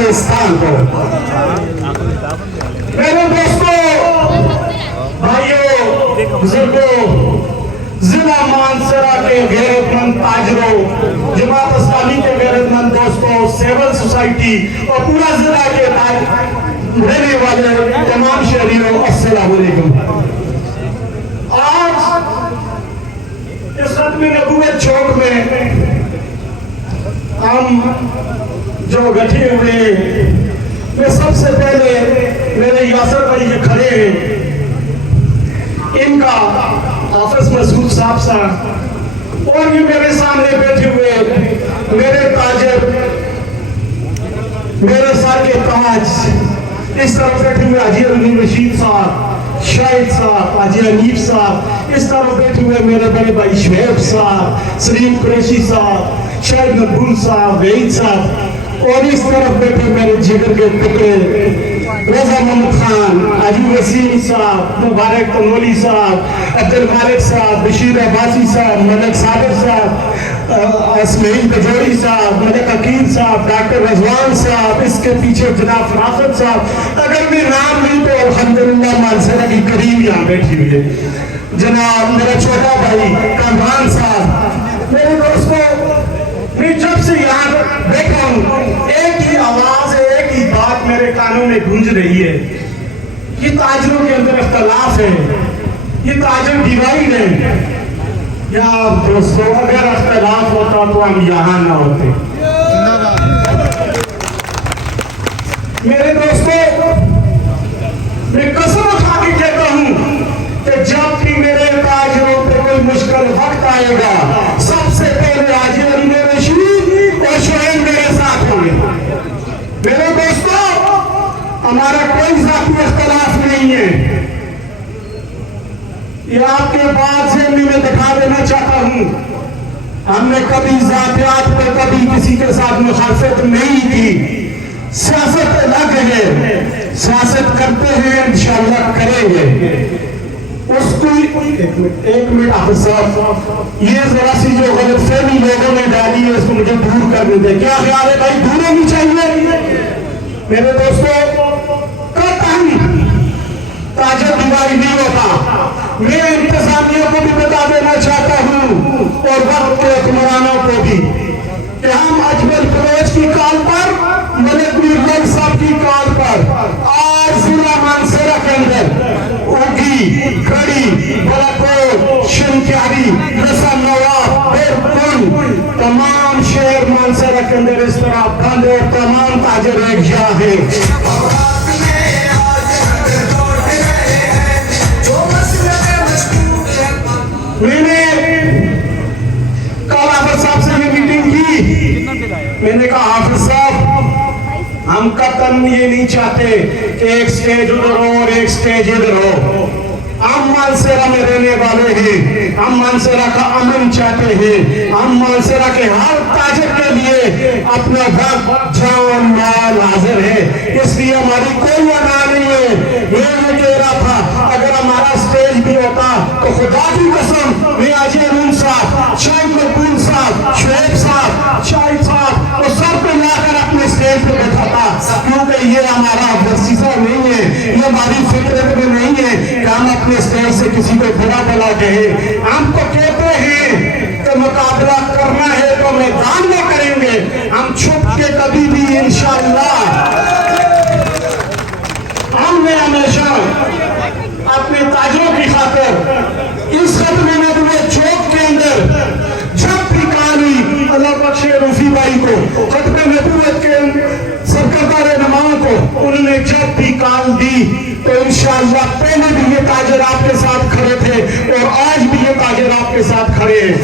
पाकिस्तान को। मेरे दोस्तों, भाइयों, बुजुर्गों, जिला मानसरा के गैरतमंद ताजरों, जमात इस्लामी के गैरतमंद दोस्तों, सिविल सोसाइटी और पूरा जिला के रहने वाले तमाम शहरियों, अस्सलाम वालेकुम। आज इस खत्म नबूवत चौक में हम जो गठे हुए, मैं सबसे पहले मेरे यासर भाई जो खड़े हैं, इनका हाफिज मसूद साहब और ये मेरे सामने बैठे हुए मेरे ताजर, मेरे सर के ताज, इस तरफ बैठे हुए हाजी अली रशीद साहब, शाहिद साहब, हाजी हनीफ साहब, इस तरफ बैठे हुए मेरे बड़े भाई शुएब साहब, सलीम कुरैशी साहब, शाहिद मकबूल साहब, वहीद साहब, और इस तरफ बैठे मेरे जिगर के टुकड़े रजा मोहम्मद खान, अजू वसीम साहब, मुबारक तनोली साहब, अब्दुल मालिक साहब, बशीर अब्बासी साहब, मलक सागर साहब, इसमाइल तजोरी साहब, मलक अकील साहब, डॉक्टर रजवान साहब, इसके पीछे जनाब फरासत साहब, अगर मैं नाम ली तो अल्हम्दुलिल्लाह मानसरा की करीब यहाँ बैठी हुई है, जनाब मेरा छोटा भाई कामरान साहब। मेरे दोस्तों, मैं जब से यहाँ बैठा हूँ, एक ही आवाज है, एक ही बात मेरे कानों में गूंज रही है, ये ताजरों के अंदर इख्तलाफ है, ये ताजर डिवाइड है। यार दोस्तों, अगर इख्तलाफ होता तो हम यहाँ ना होते। मेरे दोस्तों, मैं कसम उठा के कहता हूँ कि जब भी मेरे ताजरों पे कोई मुश्किल वक्त आएगा, सबसे पहले हाजी अली रशीद और शुएब मेरे साथ होंगे। मेरे दोस्तों, हमारा कोई जाती इख्तलाफ नहीं है, ये आपके बाद से मैं दिखा देना चाहता हूं, हमने कभी जातियात पे कभी किसी के साथ मुखालफत नहीं की। सियासत अलग है, सियासत करते हैं, इंशाअल्लाह करेंगे। उसको एक मिनट हाफिज साहब, ये जरा सी जो गलतफहमी लोगों ने डाली है, इसको मुझे दूर करने दें। क्या ख्याल है भाई, दूर होनी चाहिए? मेरे दोस्तों, ताजर दिवाली नहीं होता। मैं इंतजामिया को भी बता देना चाहता हूँ और वक्त के हुक्मरानों को भी कि हम अजमल फिरोज की कॉल पर, मलिक मीर साहब की कॉल पर आज जिला मानसरा के अंदर उगी, खड़ी, बलाकोट, शंक्यारी, रसा नवाब, बेरकुल, तमाम शहर मानसरा के अंदर इस तरह बंद और तमाम ताजर एक जगह है। मैंने कल हाफिज साहब से ये मीटिंग की, मैंने कहा हाफिज साहब, हम कतन ये नहीं चाहते कि एक स्टेज उधर हो और एक स्टेज इधर हो। हम मानसरा में रहने वाले हैं, हम मानसरा का अमन चाहते हैं, हम मानसरा के हर ताजर के लिए अपना वक्त, जान, माल हाजिर है, इसलिए हमारी कोई अना नहीं है। मैं ये कह रहा था, अगर हमारा स्टेज भी होता तो खुदा की कसम मैं हाजी अरूम साहब, शाहिद मकबूल साहब, शुएब साहब, शाहिद साहब, तो सब को लाकर अपने स्टेज पे बैठाता, क्योंकि ये हमारा वसीफा नहीं है, ये हमारी फितरत में नहीं है कि हम अपने स्टेज से किसी को बुरा भला कहे। हम तो कहते हैं कि मुकाबला करना है तो मैदान में करेंगे, हम छुप के कभी भी इंशाअल्लाह। हमने हमेशा अपने ताजरों की खातिर इस खत्म नबूवत चौक के अंदर जब भी काली अल्लाह बख्शे रूफी भाई को, खत्म नबूवत के सरकरदार नमाओं को उन्होंने जब भी काल दी तो इंशाअल्लाह पहले भी ये ताजर आपके साथ खड़े थे और आज भी ये ताजर आपके साथ खड़े हैं।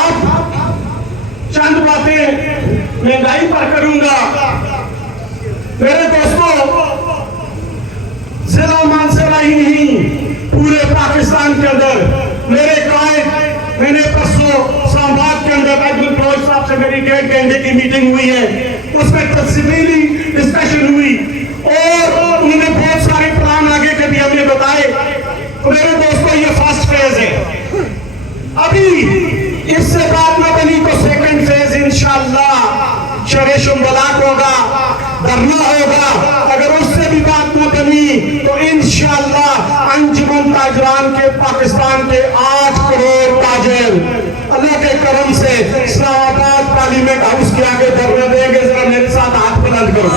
अब चंद बातें महंगाई पर करूंगा। मेरे दोस्तों, जिला मानसरा ही नहीं, पूरे पाकिस्तान के अंदर मेरे कायद, मैंने परसों इस्लामाबाद के अंदर अब्दुल फिरोज साहब से मेरी 1.5 घंटे की मीटिंग हुई है, उसमें तफसीली डिस्कशन हुई और उन्होंने बहुत सारे प्लान आगे के भी हमें बताए। तो मेरे दोस्तों, ये फर्स्ट फेज है, अभी इससे बात न बनी तो सेकंड शुम्बलात होगा, धरना होगा, अगर उससे भी बात न बनी तो इंशाअल्लाह अंजुमन ताजरान के पाकिस्तान के 8 करोड़ ताजिर अल्लाह के करम से इस्लामाबाद पार्लियामेंट हाउस के आगे धरना देंगे। जरा मेरे साथ हाथ बुलंद करो।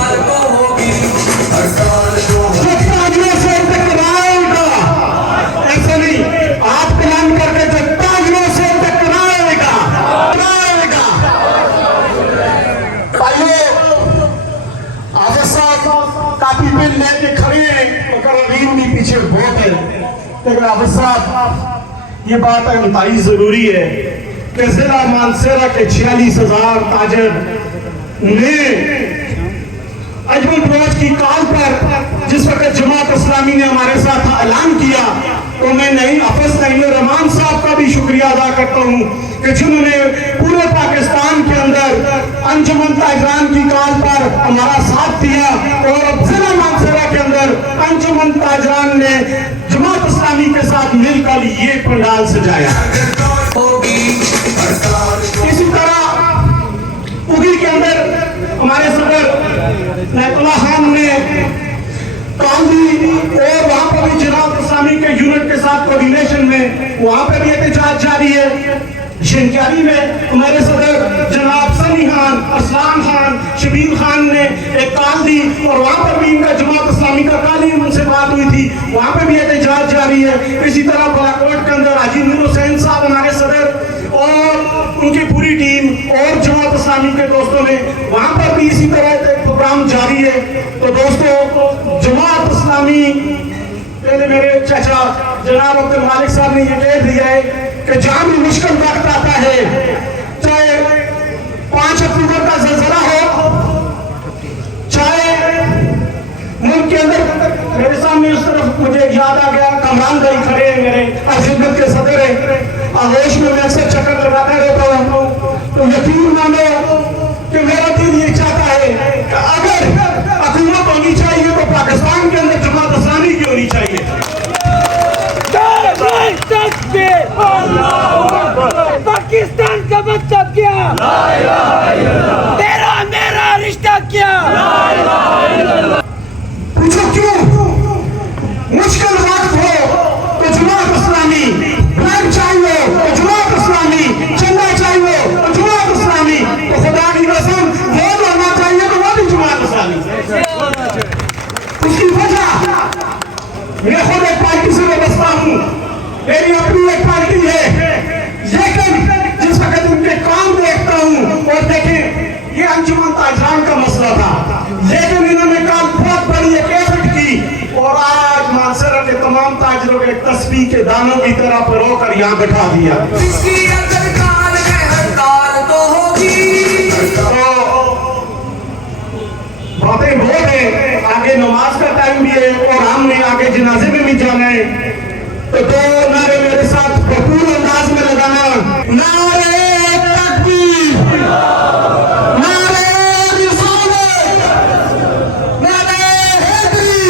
ताजिरों से टकराएगा, ऐसा नहीं, हाथ बुलंद करके जो ताजिरों से टकराएगा। काफी बिल लेके खड़े हैं, मगर अभी भी पीछे बहुत है। लेकिन आफिस साहब ये बात बताई जरूरी है कि जिला मानसेरा के 46,000 ताजिर ने अजमल फरोज की कॉल पर जिस वक्त जमात इस्लामी ने हमारे साथ ऐलान किया, तो मैं नहीं हाफिज नईम रहमान साहब का भी शुक्रिया अदा करता हूँ कि जिन्होंने पूरे पाकिस्तान के अंदर अंजुमन ताजरान की कॉल पर हमारा साथ दिया और अब जिला मानसरा के अंदर अंजुमन ताजरान ने जमात इस्लामी के साथ मिलकर ये पंडाल सजाया। इसी तरह उगी के अंदर हमारे सदर नैतुल्लाह खान ने काम दी और वहां पर भी जमात इस्लामी के यूनिट के साथ कोऑर्डिनेशन में वहां पर भी एहतजाज जारी है। शिनकारी में हमारे सदर जनाब सनी खान, असलाम खान, शबीर खान ने एक कॉल दी और वहां पर भी इनका जमात इस्लामी का कल ही उनसे बात हुई थी, वहां पर भी एहतजाज जारी है। इसी तरह बालाकोट के अंदर हाजी नूर हुसैन साहब हमारे सदर और उनकी पूरी टीम और जमात इस्लामी के दोस्तों ने वहां पर भी इसी तरह एक प्रोग्राम जारी है। तो दोस्तों जमात इस्लामी, पहले मेरे चाचा जनाब अब्दुल मालिक साहब ने यह कह दिया है कि जहां भी मुश्किल वक्त आता है, चाहे 5 अक्टूबर का ज़लज़ला हो, चाहे मुल्क के अंदर, मेरे सामने उस तरफ मुझे याद आ गया कमरान भाई खड़े हैं, मेरे अजीमत के सदर है, आगोश में मैं अक्सर चक्कर लगाता रहता हूँ। तो यकीन मानो कि मेरा दिल ये चाहता है कि अगर हुकूमत होनी चाहिए तो पाकिस्तान के अंदर जमात इस्लामी की होनी चाहिए। पाकिस्तान का मतलब क्या? तेरा मेरा रिश्ता क्या? पूछो क्यों? मुश्किल वक्त हो तो जमात इस्लामी, ब्लैक चाहिए तो जमात इस्लामी, चंदा चाहिए तो जमात इस्लामी, तो खुदा की कसम वोट होना चाहिए तो वो भी जमात इस्लामी। उसकी वजह, मैं खुद एक पार्टी से वाबस्ता हूँ, मेरी अपनी एक पार्टी है, लेकिन जिस वक्त उनके काम देखता हूँ और देखें ये अंजुमन ताजरान का मसला था, लेकिन इन्होंने काम बहुत बड़ी एक एफर्ट की और आज मानसरा के तमाम ताजरों के तस्बीह के दानों की तरह परोकर यहाँ बैठा दिया। बातें बहुत है, आगे नमाज का टाइम भी है और हमने आगे जनाजे में भी जाना है, तो 2 नारे मेरे साथ भरपूर अंदाज में लगाना। नारे तकबीर, नारे रिसालत, नारे हैदरी।